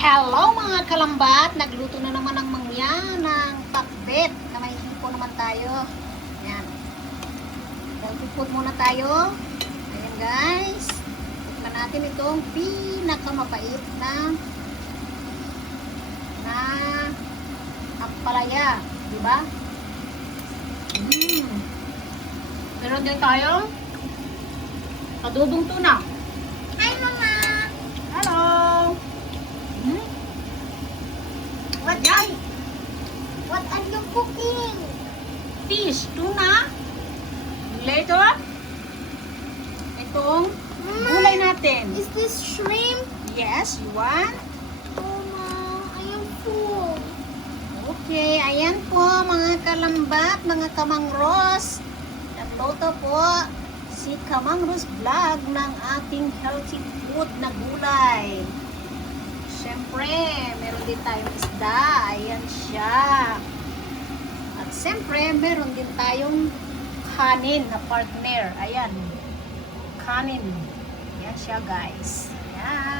Hello mga kalambat! Nagluto na naman ng mangya ng pakbet na may hipo naman tayo. Ayan. Healthy food muna tayo. Ayan guys. Tikman natin itong pinakamapait na ampalaya. Diba? Meron din tayo adobong tuna. Hi, Mama! Hello! What are you cooking? Fish, tuna. Later, itong gulay natin. Is this shrimp? Yes, you want? Mama, I am full. Okay, ayan po mga kalambat, mga kamangros. Nagluto po si Kamangros Vlog ng ating healthy food na gulay. Siyempre, meron din tayong isda. Ayan siya. At siyempre, meron din tayong kanin na partner. Ayan. Kanin. Ayan siya guys. Ayan.